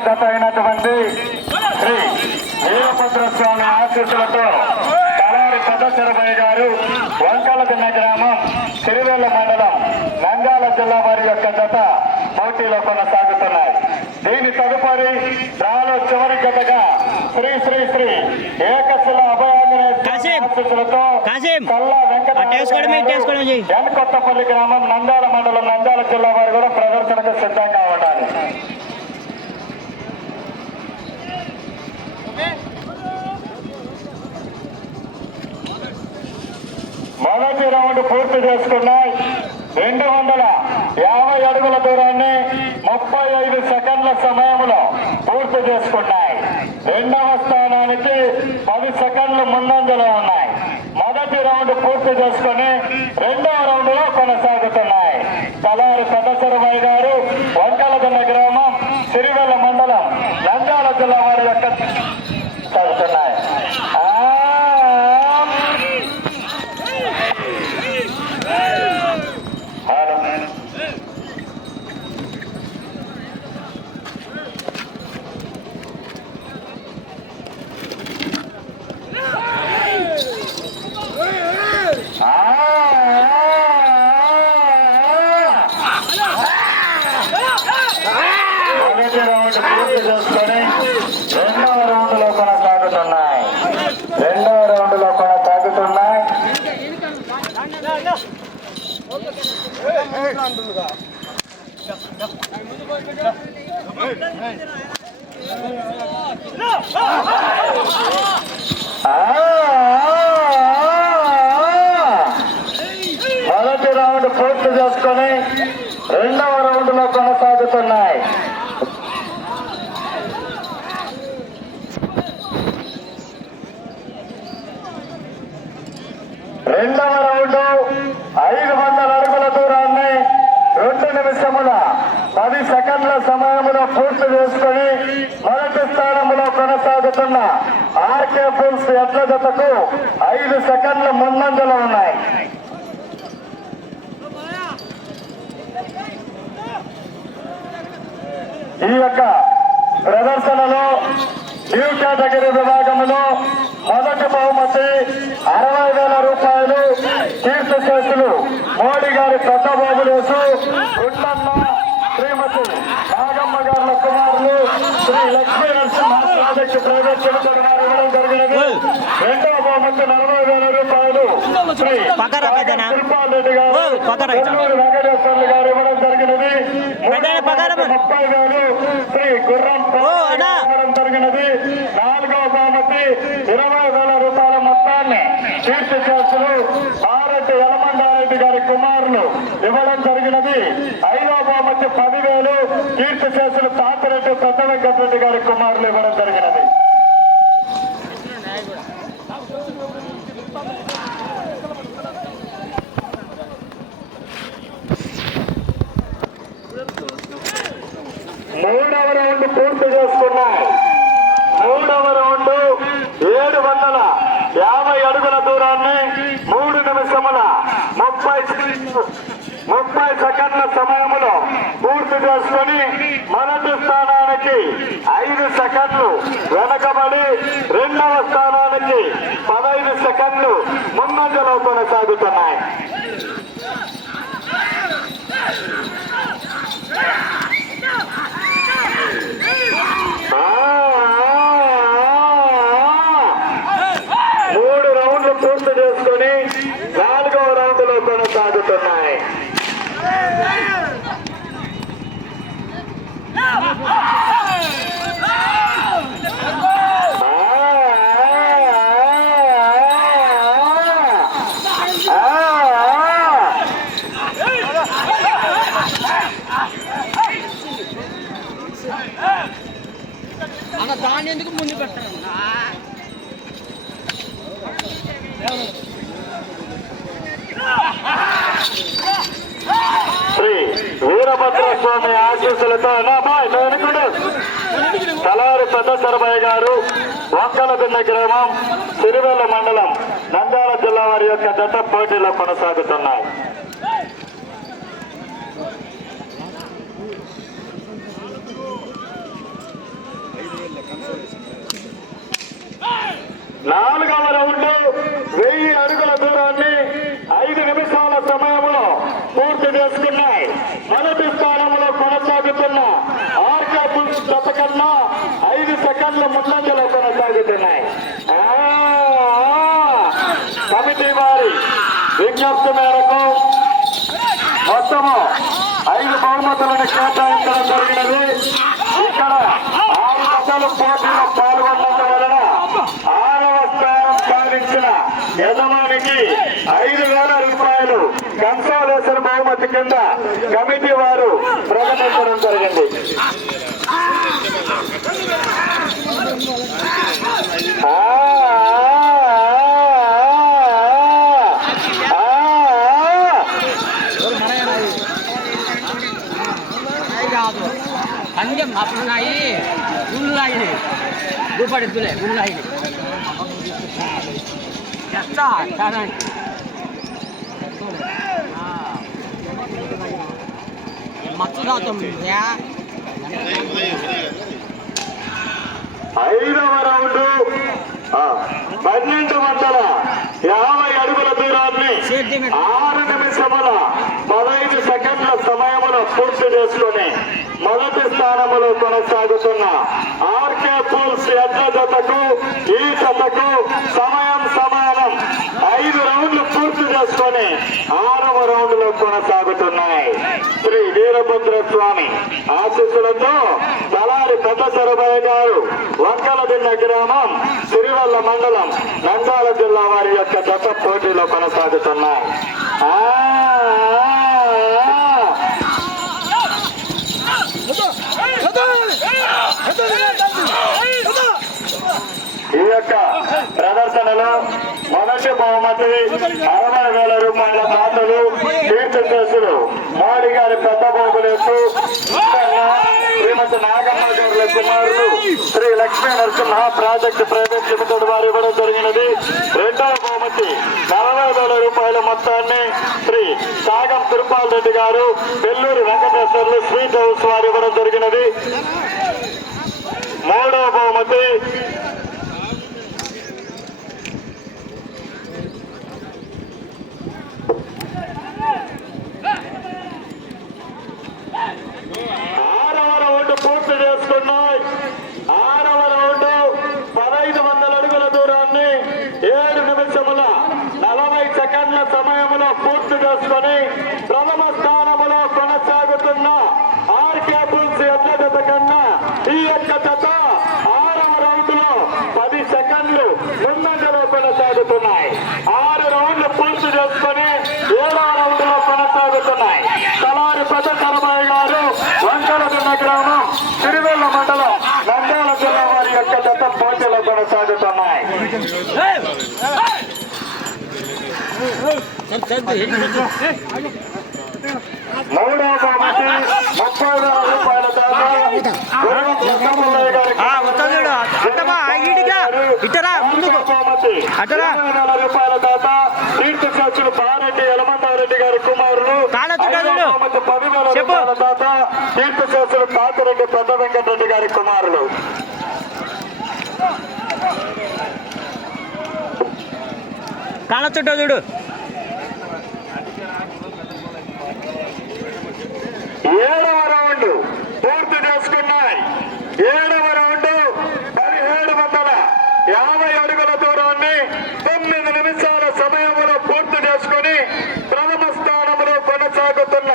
జత అయినటువంటి శ్రీ వీరభద్ర స్వామి ఆశీస్సులతో తలారి పెద్దచెరబయ్య గారు వంకలదిన్న గ్రామం సిరివెల్ల మండలం నంద్యాల జిల్లా వారి యొక్క జత పోటీలో కొనసాగుతున్నాయి దీని తదుపరి రాలో చివరి జతగా శ్రీ శ్రీ శ్రీ ఏకశిల అభయాంజనేయ. ఆశీస్సులతో. కల్లా వెంకట కొత్తపల్లి గ్రామం నంద్యాల మండలం నంద్యాల జిల్లా వారు కూడా ప్రదర్శనకు సిద్ధంగా ఉండాలి మొదటి రౌండ్ పూర్తి చేసుకున్నాయి. రెండు వందల యాభై అడుగుల దూరాన్ని ముప్పై ఐదు సెకండ్ల సమయంలో పూర్తి చేసుకున్నాయి. రెండవ స్థానానికి పది సెకండ్లు ముందంజలో ఉన్నాయి. మొదటి రౌండ్ పూర్తి చేసుకుని రెండవ రౌండ్లో కొనసాగుతున్నాయి. తలారి పెద్దసరమయ్య గారు వంకలదన్న గ్రామం సిరివెల్ల మండలం నంద్యాల జిల్లా వారి యొక్క సాగుతున్నాయి ఆ హలో మొదటి రౌండ్ పూర్తి చేసుకొని రెండవ రౌండ్లో కొనసాగుతున్నాయి రెండవ రౌండ్లో కొనసాగుతున్నాయి ఆ, మొదటి రౌండ్ పూర్తి చేసుకొని రెండవ రౌండ్లో కొనసాగుతున్నాయి. రెండవ రౌండ్ ఐదు వందల అడుగుల దూరాన్ని రెండు నిమిషముల పది సెకండ్ల సమయంలో పూర్తి చేసుకొని మొదటి స్థానంలో కొనసాగుతున్న ఆర్కే పుల్స్ ఎడ్ల జతకు ఐదు సెకండ్ల ముందంజలో ఉన్నాయి ఈ యొక్క ప్రదర్శనలో న్యూ కేటగిరీ విభాగంలో మొదటి బహుమతి అరవై వేల రూపాయలు కీర్తి చేసులు మోడీ గారి పెద్ద బాబులేసు గుండమ్మ శ్రీమతి నాగమ్మ గారుల కుమారులు Shri Lakshmi Narasimha project private limited వారు ఇవ్వడం జరిగినది రెండవ బహుమతి నలభై వేల రూపాయలు శ్రీ పక్కన పెద్దనా? తిరుపాల్ గారు ఓ, పక్కన వేలు శ్రీ గుర్రం జరిగినది. నాలుగవ బహుమతి ఇరవై వేల రూపాయల మొత్తాన్ని కీర్తి యలమండారెడ్డి గారి కుమారులు ఇవ్వడం జరిగినది. ఐదవ బహుమతి పదివేలు కీర్తి చేసులు తాతిరెడ్డి పెద్ద వెంకటరెడ్డి గారి కుమారులు ఇవ్వడం జరిగినది. మూడవ రౌండ్ పూర్తి చేసుకున్నాయి. మూడవ రౌండ్ ఏడు వందల యాభై అడుగుల దూరాన్ని మూడు నిమిషముల ముప్పై ముప్పై సెకండ్ల సమయంలో పూర్తి చేసుకొని మొదటి స్థానానికి ఐదు సెకండ్లు వెనకబడి రెండవ స్థానానికి పదహైదు సెకండ్లు నంద్యాల గ్రామం సిరివెల్ల మండలం నంద్యాల జిల్లా వారి యొక్క జత పోటీలో కొనసాగుతున్నాయి. నాలుగవ రౌండ్ వెయ్యి అడుగుల దూరాన్ని ఐదు నిమిషాల సమయంలో పూర్తి చేసుకున్నాయి. మొదటి స్థానంలో కొనసాగుతున్న ఆర్కా పుల్స్ గత కన్నా ఐదు సెకండ్ల ముందు ఐదు కేటాయించడం జరిగినది ఇక్కడ ఆరు జతలు పోటీలో పాల్గొన్నందువలన ఆరవ స్థానం సాధించిన యజమానికి ఐదు వేల రూపాయలు కన్సాలేషన్ బహుమతి కింద కమిటీ వారు ప్రకటించడం జరిగింది. చాలా మచ్చగా తొమ్మిది ఐదవ రౌండ్. పన్నెండు వందల యాభై అడుగుల దూరాన్ని ఆరు నిమిషముల పదహైదు సెకండ్ల సమయములో పూర్తి చేసుకుని స్థానములో కొనసాగుతున్న ఆర్కే పూల్స్ ఎడ్ల జతకు ఈ జతకు సమయం సమానం. ఐదు రౌండ్లు పూర్తి చేసుకొని ఆరవ రౌండ్లో కొనసాగుతున్నాయి. శ్రీ వీరభద్ర స్వామి ఆశీస్సులతో దళారి పెద్ద సరబయ్య గారు వంకలదిన్న గ్రామం సిరివల్ల మండలం నంద్యాల జిల్లా వారి యొక్క జత పోటీలో కొనసాగుతున్నాయి. యొక్క ప్రదర్శనలో మొదటి బహుమతి అరవై వేల రూపాయల మాటలు తీర్థ మోడీ గారి పెద్ద బహుమతులకు శ్రీమతి నాగమ్మ గారుల కుమారులు Shri Lakshmi Narasimha project private limited వారు ఇవ్వడం జరిగినది. రెండవ బహుమతి నలభై వేల రూపాయల మొత్తాన్ని శ్రీ సాగం తిరుపాల్ రెడ్డి గారు పెల్లూరు వెంకటేశ్వర్లు స్వీట్ హౌస్ వారు ఇవ్వడం జరిగినది. మూడవ బహుమతి ఆరవ రౌండ్ పూర్తి చేసుకున్నాయి ఆరవ రౌండ్ పదహైదు వందల అడుగుల దూరాన్ని ఏడు నిమిషముల నలభై సెకండ్ల సమయంలో పూర్తి చేసుకొని ప్రథమ స్థానములో కొనసాగుతున్న ఆర్కే పుల్స్ ఎడ్ల జత కన్నా ఈ యొక్క జత ఆరవ రౌండ్లో పది సెకండ్లు ముందంజలో కొనసాగుతున్నాయి ఆరు రౌండ్లు పూర్తి చేసుకొని ఏడవ రౌండ్లో కొనసాగుతున్నాయి తలారి పెద్ద కరబాయి గారు వంకరదిన్న గ్రామం సిరివెల్ల మండలం నంద్యాల జిల్లా వారి యొక్క జత పోటీలో కొనసాగుతున్నాయి మూడవ బహుమతి ముప్పై వేల రూపాయల దాకా ఈడిగా. ఇట్టరా, ముందుకు. అట్టరా. రూపాయల తీర్థ యలమంతారెడ్డి గారి కుమారులు పదివేల రూపాయల దాకా తీర్థ సాక్షులు పెద్ద వెంకటరెడ్డి గారి కుమారులు కాళ్ళ చుట్టూ చూడు. ఏడవ రౌండ్ పూర్తి చేసుకున్నాయి. ఏడవ రౌండ్ పదిహేడు వందల యాభై అడుగుల దూరాన్ని తొమ్మిది నిమిషాల సమయంలో పూర్తి చేసుకుని ప్రథమ స్థానంలో కొనసాగుతున్న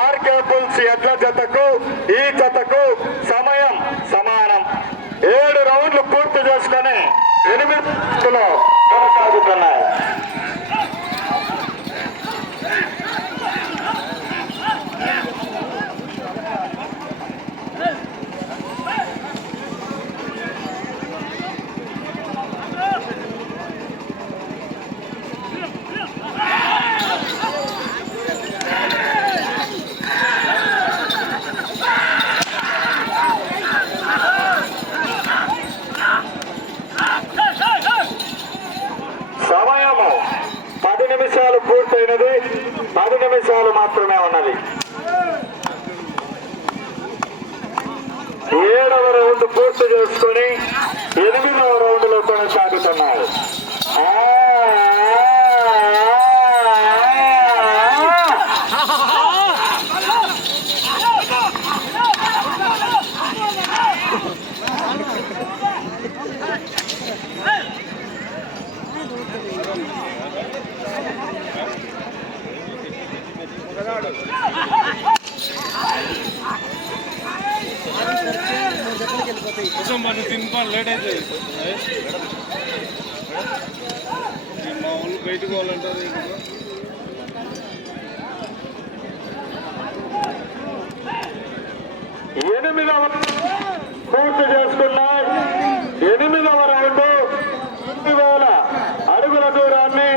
ఆర్కే పుల్స్ ఎడ్ల జతకు ఈ జతకు సమయం సమానం. ఏడు రౌండ్లు పూర్తి చేసుకుని ఎనిమిది కొనసాగుతున్నాయి సమయము పది నిమిషాలు పూర్తయినది పది నిమిషాలు మాత్రమే ఉన్నది. ఏడవ రౌండ్ పూర్తి చేసుకొని ఎనిమిదవ రౌండ్లో కొనసాగుతున్నాయి కొంచెం పని తినుకోవాలి లేట్ అవుతుంది మా వాళ్ళు బయటకు పోవాలంటారు ఎనిమిదవ పూర్తి చేసుకున్నాయి. ఎనిమిదవ రౌండ్. రెండు వేల అడుగుల దూరాన్ని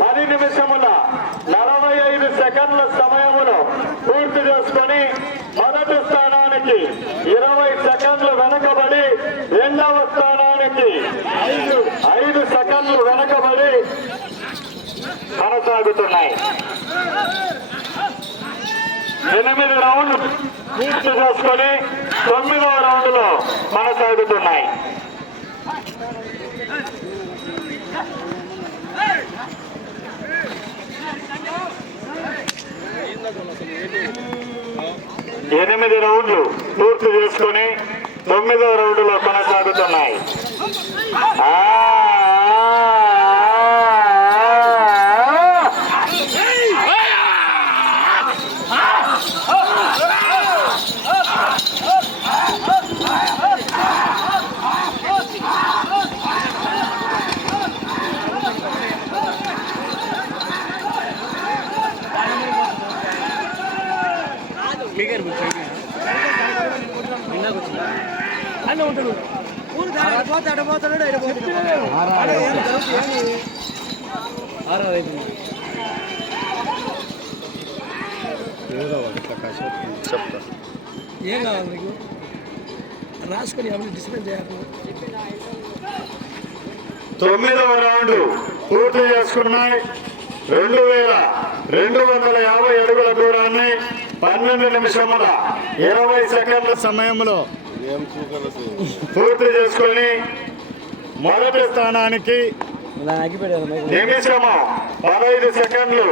పది నిమిషముల నలభై ఐదు సెకండ్ల సమయములో పూర్తి చేసుకొని మొదటి స్థానానికి ఇరవై సెకండ్లు వెనకబడి రెండవ స్థానానికి ఐదు ఐదు సెకండ్లు వెనకబడి కొనసాగుతున్నాయి. ఎనిమిది రౌండ్లు పూర్తి చేసుకొని తొమ్మిదవ రౌండ్లో కొనసాగుతున్నాయి. ఎనిమిది రౌండ్లు పూర్తి చేసుకొని తొమ్మిదవ రౌండ్లో కొనసాగుతున్నాయి ఉంటాడు. ఊరు పోతే అడ పోతాడు ఇడ చెప్తా ఏం కావాలి నీకు? రాసుకొని ఎవరిని డిసిప్లిన్ చేయాలి తొమ్మిదవ రౌండ్ పూర్తి చేసుకున్నాయి. రెండు వేల రెండు వందల యాభై అడుగుల దూరాన్ని పన్నెండు నిమిషముల ఇరవై సెకండ్ల సమయంలో పూర్తి చేసుకుని మొదటి స్థానానికి నిమిషము పదహైదు సెకండ్లు.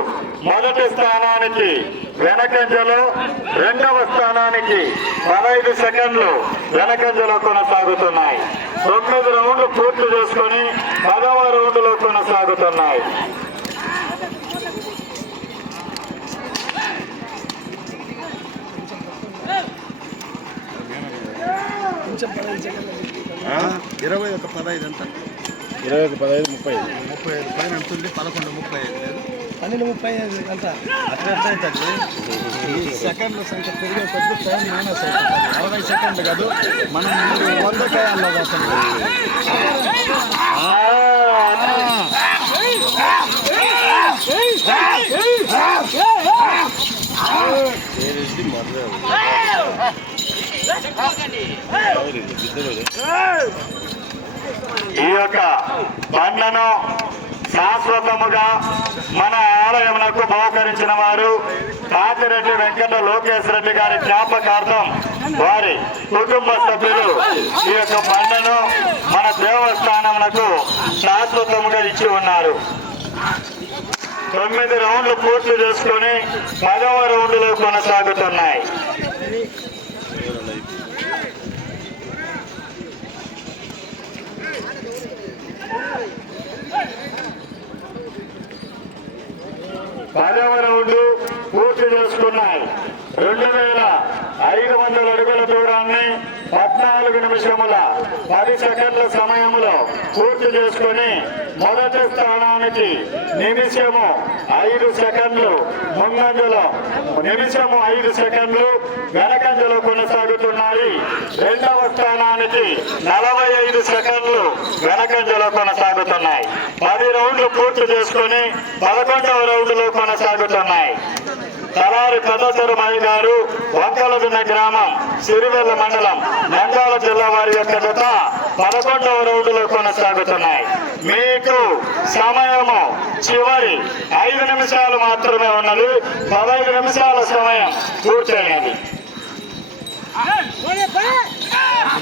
మొదటి స్థానానికి వెనకంజలో రెండవ స్థానానికి పదహైదు సెకండ్లు వెనకంజలో కొనసాగుతున్నాయి. తొమ్మిది రౌండ్లు పూర్తి చేసుకొని పదవ రౌండ్లో కొనసాగుతున్నాయి. Hey! ఇరవై ఒక పదహైదు ఎంత ఇరవై ఒక పదహైదు ముప్పై ఐదు. ముప్పై ఐదు పైన ఉంది? పదకొండు ముప్పై ఐదు లేదు పన్నెండు ముప్పై ఐదు అంతా అట్లా అవుతుంది? ఈ సెకండ్ల సంఖ్య పెరిగే కొద్ది టైం మైనస్ అవుతుంది. అరవై సెకండ్లు కాదు మనం మూడు వంద టయాల్లో పోతుంది ఈ యొక్క బండ్లను శాశ్వతముగా మన ఆలయమునకు బహుకరించిన వారు పాతిరెడ్డి వెంకట లోకేష్ రెడ్డి గారి జ్ఞాపకార్థం వారి కుటుంబ సభ్యులు ఈ యొక్క బండ్లను మన దేవస్థానమునకు శాశ్వతముగా ఇచ్చి ఉన్నారు. తొమ్మిది రౌండ్లు పూర్తి చేసుకొని పదవ రౌండ్లో కొనసాగుతున్నాయి. పదవ రౌండ్ పూర్తి చేసుకున్నాయి. రెండు వేల ఐదు వందల అడుగుల దూరాన్ని పద్నాలుగు నిమిషముల పది సెకండ్ల సమయంలో పూర్తి చేసుకొని మొదటి స్థానానికి నిమిషము ఐదు సెకండ్లు ముందంజలో నిమిషము ఐదు సెకండ్లు వెనకంజలో కొనసాగుతున్నాయి. రెండవ స్థానానికి నలభై ఐదు సెకండ్లు వెనకంజలో కొనసాగుతున్నాయి. పది రౌండ్లు పూర్తి చేసుకుని పదకొండవ రౌండ్లో కొనసాగుతున్నాయి. తలారి పెద్దచెరుమయ్య గారు వంకలదిన్న గ్రామం సిరివెల్ల మండలం నంద్యాల జిల్లా వారి యొక్క జత పదకొండవ రౌండ్లో కొనసాగుతున్నాయి. మీకు సమయము చివరి ఐదు నిమిషాలు మాత్రమే ఉన్నది. పదహైదు నిమిషాల సమయం పూర్తి పోనీ, పోనీ. ఆ,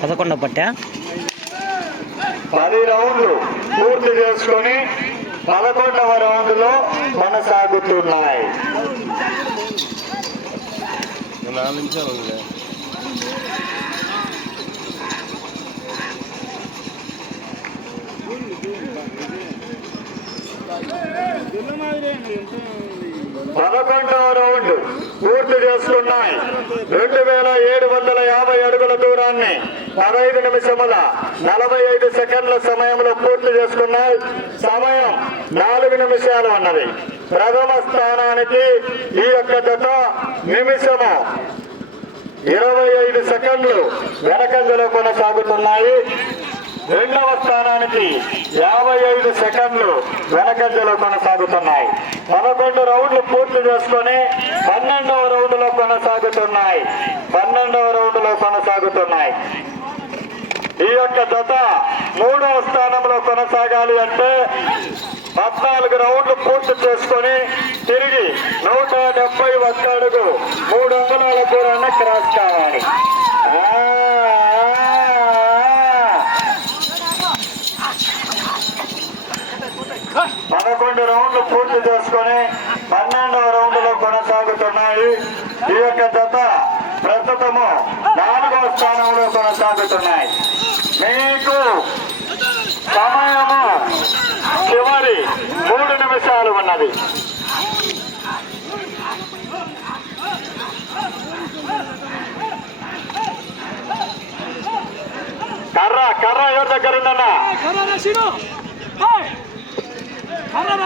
పదకొండ పట్టా? పది రౌండ్లు పూర్తి చేసుకొని పదకొండవ రౌండ్లో కొనసాగుతున్నాయి నాలుగు నిమిషాలు ఉందిలే పదకొండవ రౌండ్ పూర్తి చేసుకున్నాయి రెండు వేల ఏడు వందల యాభై అడుగుల దూరాన్ని పదహైదు నిమిషముల నలభై ఐదు సెకండ్ల సమయంలో పూర్తి చేసుకున్నాయి సమయం నాలుగు నిమిషాలు ఉన్నది ప్రథమ స్థానానికి ఈ యొక్క జత నిమిషము ఇరవై ఐదు సెకండ్లు వెనకంజలో కొనసాగుతున్నాయి. రెండవ స్థానానికి యాభై ఐదు సెకండ్లు వెనకంజలో కొనసాగుతున్నాయి. పదకొండు రౌండ్లు పూర్తి చేసుకొని పన్నెండవ రౌండ్లో కొనసాగుతున్నాయి. పన్నెండవ రౌండ్లో కొనసాగుతున్నాయి. ఈ యొక్క జత మూడవ స్థానంలో కొనసాగాలి అంటే పద్నాలుగు రౌండ్లు పూర్తి చేసుకొని తిరిగి నూట డెబ్బై ఒక్క అడుగు మూడు అంగుళాల దూరాన్ని క్రాస్ కావాలి. పదకొండు రౌండ్లు పూర్తి చేసుకొని పన్నెండవ రౌండ్లో కొనసాగుతున్నాయి. ఈ యొక్క జత ప్రస్తుతము నాలుగవ స్థానంలో కొనసాగుతున్నాయి. మీకు సమయము చివరి మూడు నిమిషాలు ఉన్నది. కర్ర ఎవరి దగ్గర ఉందన్నా.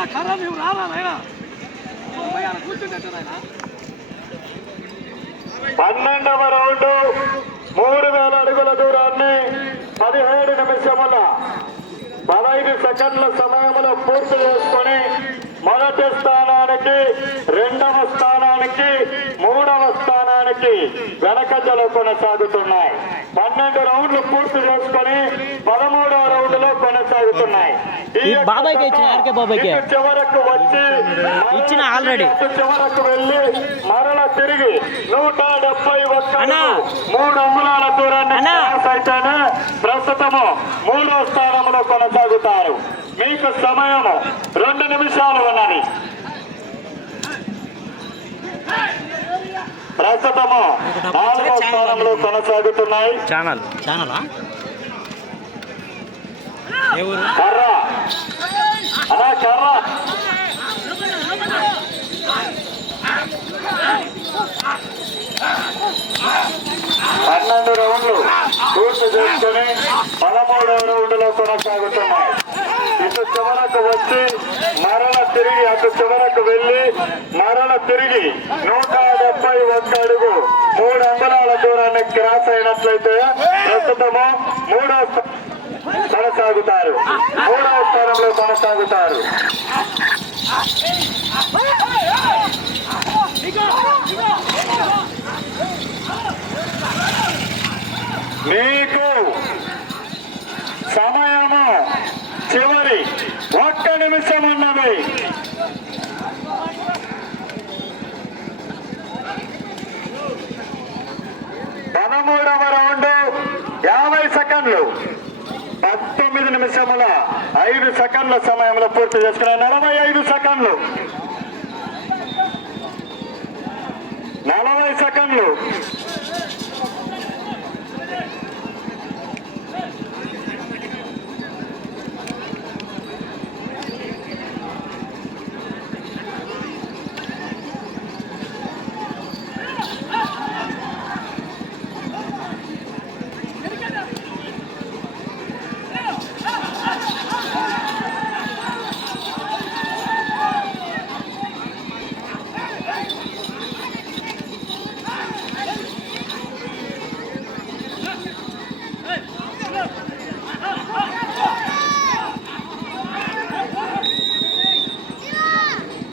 కర్రా నువ్వు రారా నాయనా? పన్నెండవ రౌండ్ మూడు వేల అడుగుల దూరాన్ని పదిహేడు నిమిషముల పదహైదు సెకండ్ల సమయంలో పూర్తి చేసుకొని మొదటి స్థానానికి రెండవ స్థానానికి స్థానానికి వెనకంజలో కొనసాగుతున్నాయి పన్నెండు రౌండ్లు పూర్తి చేసుకొని పదమూడవ రౌండ్లో కొనసాగుతున్నాయి బాబాయ్కి ఇచ్చిన, ఆర్కే బాబాయ్కి. చివరకు వచ్చి ఇచ్చిన. ఇటు చివరకు వెళ్ళి మరల తిరిగి నూట డెబ్బై ఒక్క. మూడు అంగుళాల దూరాన్ని అయితేనే ప్రస్తుతము మూడో స్థానంలో కొనసాగుతారు మీకు సమయము రెండు నిమిషాలు ఉన్నది ప్రస్తుతము నాలుగో స్థానంలో కొనసాగుతున్నాయి. ఛానల్. ఛానలా? కర్ర. అలా కర్ర. పన్నెండు రౌండ్లు పూర్తి చేసుకుని పదమూడవ రౌండ్లో కొనసాగుతున్నాయి. ఇటు చివరకు వచ్చి మరణ తిరిగి అటు చివరకు వెళ్ళి మరణ తిరిగి నూట డెబ్బై ఒక్క అడుగు మూడు అంగుళాల దూరాన్ని క్రాస్ అయినట్లయితే ప్రస్తుతము మూడో కొనసాగుతారు. మూడవ స్థానంలో కొనసాగుతారు మీకు సమయము చివరి ఒక్క నిమిషం ఉన్నది పదమూడవ రౌండ్ యాభై సెకండ్లు. పంతొమ్మిది నిమిషముల ఐదు సెకండ్ల సమయంలో పూర్తి చేసుకున్న నలభై ఐదు సెకండ్లు. నలభై సెకండ్లు.